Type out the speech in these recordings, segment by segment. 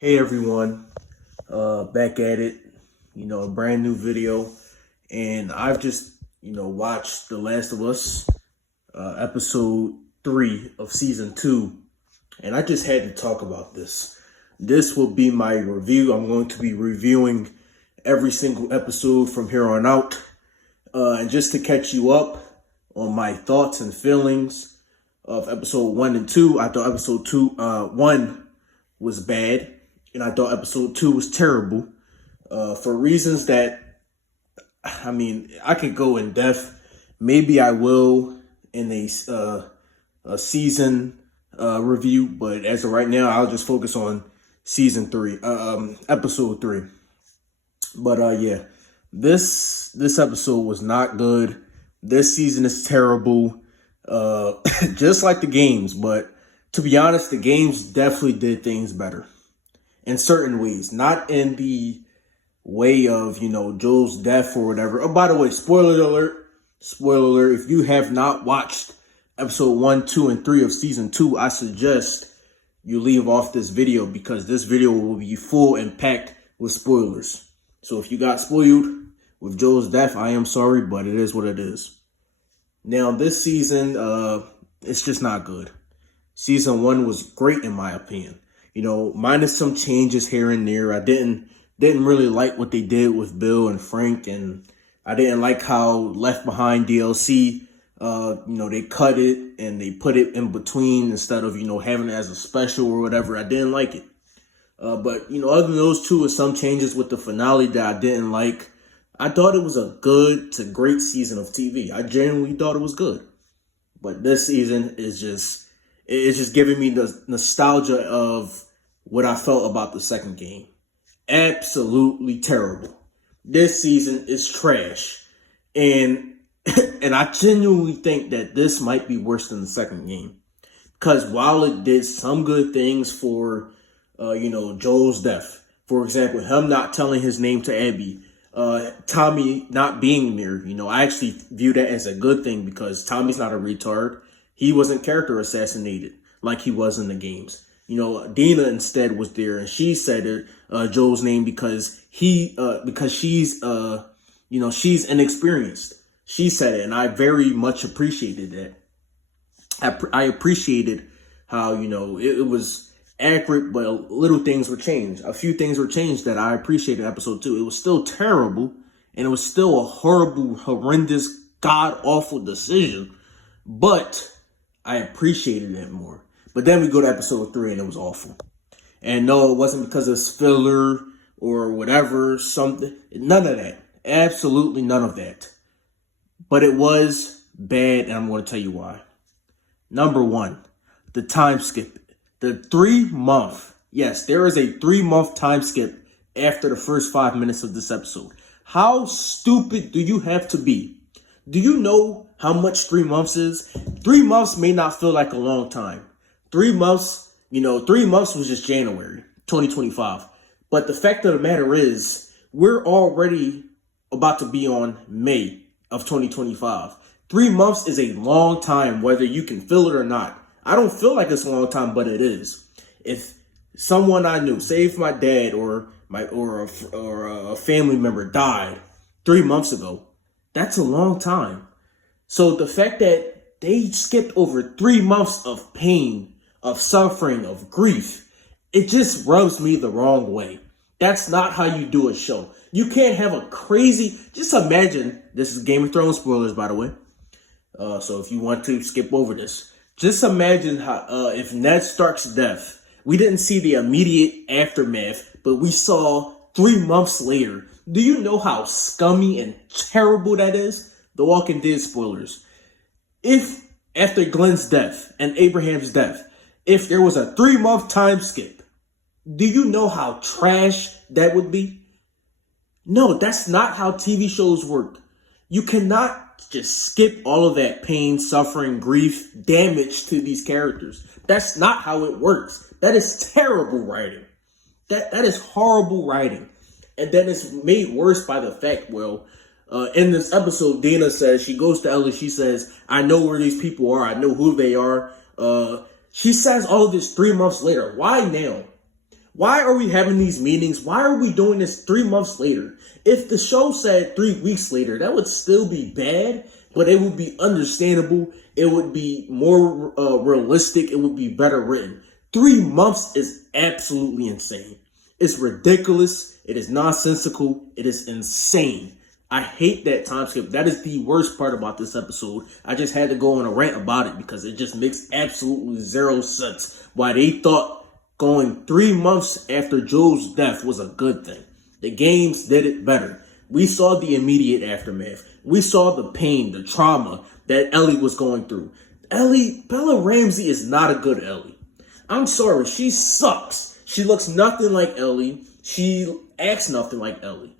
Hey everyone, back at it, a brand new video. And I've just, watched The Last of Us, episode 3 of season 2. And I just had to talk about this. This will be my review. I'm going to be reviewing every single episode from here on out. And just to catch you up on my thoughts and feelings of episode 1 and 2, I thought episode 1 was bad. And I thought episode 2 was terrible for reasons that, I could go in depth. Maybe I will in a season review, but as of right now, I'll just focus on season 3, episode 3. But yeah, this episode was not good. This season is terrible, just like the games. But to be honest, the games definitely did things better in certain ways, not in the way of, Joel's death or whatever. Oh, by the way, spoiler alert, if you have not watched episode 1, 2, and 3 of season 2, I suggest you leave off this video because this video will be full and packed with spoilers. So if you got spoiled with Joel's death, I am sorry, but it is what it is. Now, this season, it's just not good. Season 1 was great in my opinion. Minus some changes here and there. I didn't really like what they did with Bill and Frank, and I didn't like how Left Behind DLC, they cut it and they put it in between instead of, having it as a special or whatever. I didn't like it. But, other than those two and some changes with the finale that I didn't like, I thought it was a good to great season of TV. I genuinely thought it was good. But this season is just giving me the nostalgia of what I felt about the second game. Absolutely terrible. This season is trash. And and I genuinely think that this might be worse than the second game. Because while it did some good things for, Joel's death, for example, him not telling his name to Abby, Tommy not being there, I actually view that as a good thing because Tommy's not a retard. He wasn't character assassinated like he was in the games. Dina instead was there, and she said Joel's name because she's she's inexperienced. She said it, and I very much appreciated that. I appreciated how it was accurate, but little things were changed. A few things were changed that I appreciated in episode 2. It was still terrible, and it was still a horrible, horrendous, god awful decision, but I appreciated it more. But then we go to episode 3 and it was awful. And no, it wasn't because it's filler or whatever, something. None of that. Absolutely none of that. But it was bad, and I'm going to tell you why. Number 1, the time skip. The 3-month. Yes, there is a 3-month time skip after the first 5 minutes of this episode. How stupid do you have to be? Do you know how much 3 months is? 3 months may not feel like a long time. 3 months, 3 months was just January 2025. But the fact of the matter is, we're already about to be on May of 2025. 3 months is a long time, whether you can feel it or not. I don't feel like it's a long time, but it is. If someone I knew, say if my dad or a family member died 3 months ago, that's a long time. So the fact that they skipped over 3 months of pain, of suffering, of grief, it just rubs me the wrong way. That's not how you do a show. You can't have a crazy, just imagine, this is Game of Thrones spoilers, by the way. So if you want to skip over this, just imagine how, if Ned Stark's death, we didn't see the immediate aftermath, but we saw 3 months later. Do you know how scummy and terrible that is? The Walking Dead spoilers. If after Glenn's death and Abraham's death, if there was a 3-month time skip, do you know how trash that would be? No, that's not how TV shows work. You cannot just skip all of that pain, suffering, grief, damage to these characters. That's not how it works. That is terrible writing. That is horrible writing. And then it's made worse by the fact, in this episode, Dina says, she goes to Ellie, she says, I know where these people are. I know who they are. She says all of this 3 months later. Why now? Why are we having these meetings? Why are we doing this 3 months later? If the show said 3 weeks later, that would still be bad, but it would be understandable. It would be more realistic. It would be better written. 3 months is absolutely insane. It's ridiculous. It is nonsensical. It is insane. I hate that time skip. That is the worst part about this episode. I just had to go on a rant about it because it just makes absolutely zero sense why they thought going 3 months after Joel's death was a good thing. The games did it better. We saw the immediate aftermath. We saw the pain, the trauma that Ellie was going through. Bella Ramsey is not a good Ellie. I'm sorry, she sucks. She looks nothing like Ellie. She acts nothing like Ellie.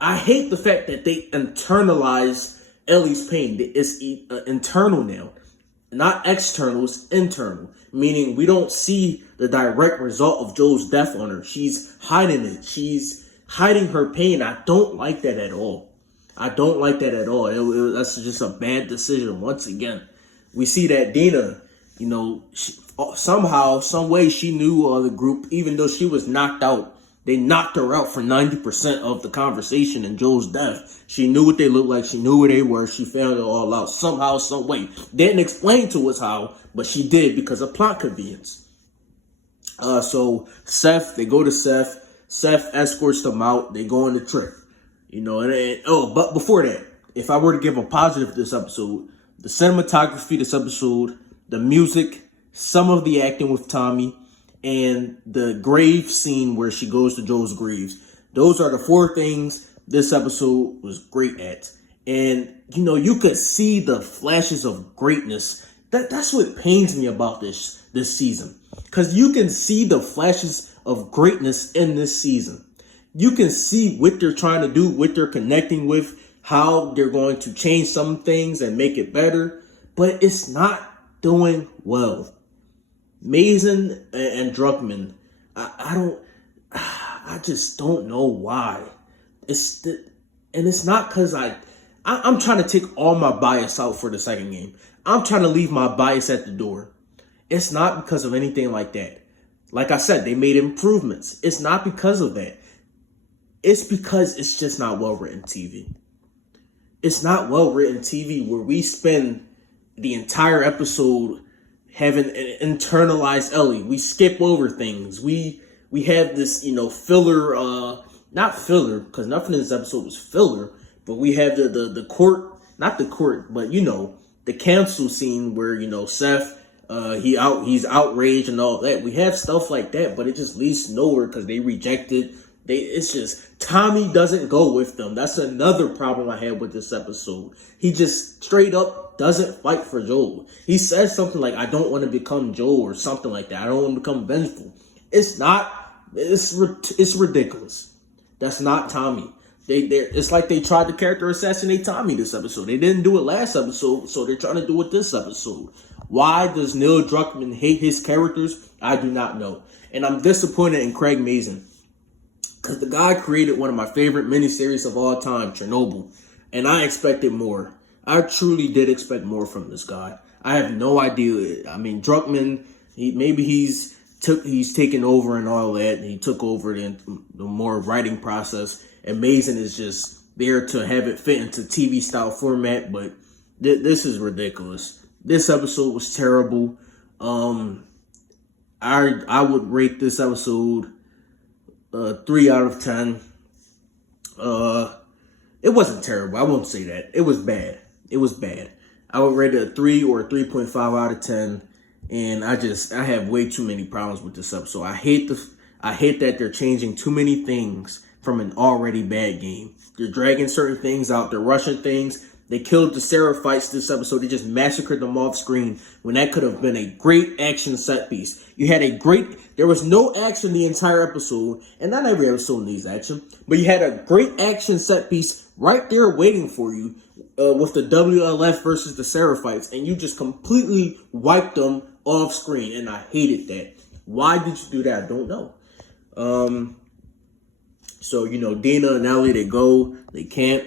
I hate the fact that they internalize Ellie's pain. It's internal now. Not external, it's internal. Meaning we don't see the direct result of Joel's death on her. She's hiding it. She's hiding her pain. I don't like that at all. That's just a bad decision once again. We see that Dina, somehow, some way she knew the group, even though she was knocked out. They knocked her out for 90% of the conversation in Joel's death. She knew what they looked like. She knew where they were. She found it all out somehow, some way. Didn't explain to us how, but she did because of plot convenience. So Seth, they go to Seth. Seth escorts them out. They go on the trip. But before that, if I were to give a positive to this episode, the cinematography this episode, the music, some of the acting with Tommy, and the grave scene where she goes to Joel's graves. Those are the 4 things this episode was great at. And, you could see the flashes of greatness. That's what pains me about this season. Because you can see the flashes of greatness in this season. You can see what they're trying to do, what they're connecting with, how they're going to change some things and make it better. But it's not doing well. Mason and Druckmann, I just don't know why. It's not because I'm trying to take all my bias out for the second game. I'm trying to leave my bias at the door. It's not because of anything like that. Like I said, they made improvements. It's not because of that. It's because it's just not well-written TV. It's not well-written TV where we spend the entire episode having an internalized Ellie. We skip over things. We have this, filler, not filler, because nothing in this episode was filler, but we have the court, not the court, but the council scene where, Seth, he's outraged and all that. We have stuff like that, but it just leads nowhere because they rejected. It's just, Tommy doesn't go with them. That's another problem I had with this episode. He just straight up doesn't fight for Joel. He says something like, I don't want to become Joel or something like that. I don't want to become vengeful. It's ridiculous. That's not Tommy. It's like they tried to character assassinate Tommy this episode. They didn't do it last episode, so they're trying to do it this episode. Why does Neil Druckmann hate his characters? I do not know. And I'm disappointed in Craig Mazin. Because the guy created one of my favorite miniseries of all time, Chernobyl. And I expected more. I truly did expect more from this guy. I have no idea. I mean, Druckmann, he's taken over and all that. And he took over the more writing process. And Mazin is just there to have it fit into TV style format. But this is ridiculous. This episode was terrible. I would rate this episode 3 out of 10. It wasn't terrible. I won't say that. It was bad. I would rate it a 3 or a 3.5 out of 10. And I have way too many problems with this episode. I hate that they're changing too many things from an already bad game. They're dragging certain things out. They're rushing things. They killed the Seraphites this episode. They just massacred them off screen when that could have been a great action set piece. There was no action the entire episode, and not every episode needs action, but you had a great action set piece right there waiting for you with the WLF versus the Seraphites, and you just completely wiped them off screen, and I hated that. Why did you do that? I don't know. So, Dina and Ellie, they camp.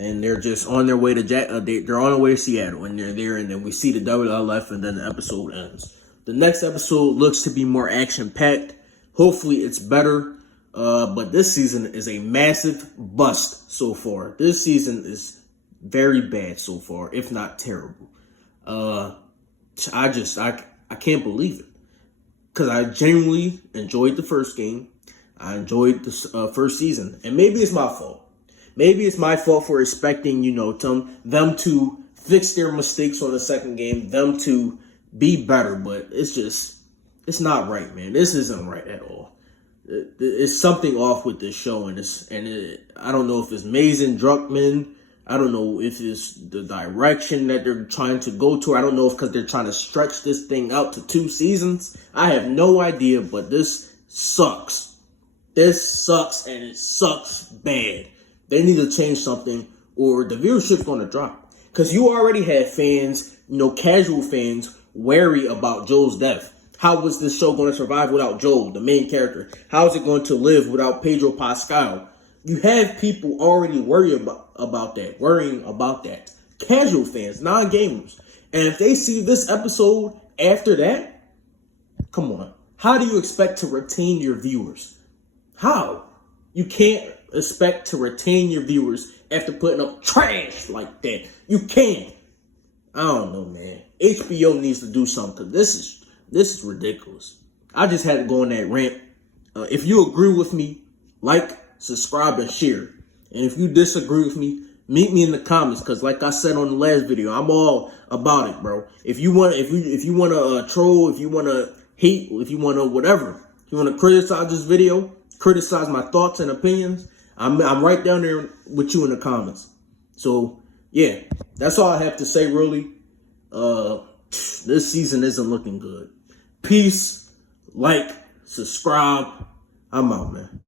And they're just on their way to they're on their way to Seattle, and they're there, and then we see the WLF, and then the episode ends. The next episode looks to be more action-packed. Hopefully it's better. But this season is a massive bust so far. This season is very bad so far, if not terrible. I can't believe it. Because I genuinely enjoyed the first game. I enjoyed the first season. And maybe it's my fault. Maybe it's my fault for expecting, them to fix their mistakes on the second game, them to be better. But it's not right, man. This isn't right at all. It's something off with this show. I don't know if it's Mason Druckmann. I don't know if it's the direction that they're trying to go to. I don't know if because they're trying to stretch this thing out to 2 seasons. I have no idea, but this sucks. This sucks, and it sucks bad. They need to change something, or the viewership's going to drop. Because you already had fans, casual fans, wary about Joel's death. How was this show going to survive without Joel, the main character? How is it going to live without Pedro Pascal? You have people already worrying about that. Casual fans, non-gamers. And if they see this episode after that, come on. How do you expect to retain your viewers? How? You can't expect to retain your viewers after putting up trash like that. You can't. I don't know, man. HBO needs to do something. This is ridiculous. I just had to go on that rant. If you agree with me, like, subscribe, and share. And if you disagree with me, meet me in the comments. Because like I said on the last video, I'm all about it, bro. If you want to troll, if you want to hate, if you want to whatever, if you want to criticize this video, criticize my thoughts and opinions, I'm right down there with you in the comments. So yeah, that's all I have to say, really. This season isn't looking good. Peace, like, subscribe. I'm out, man.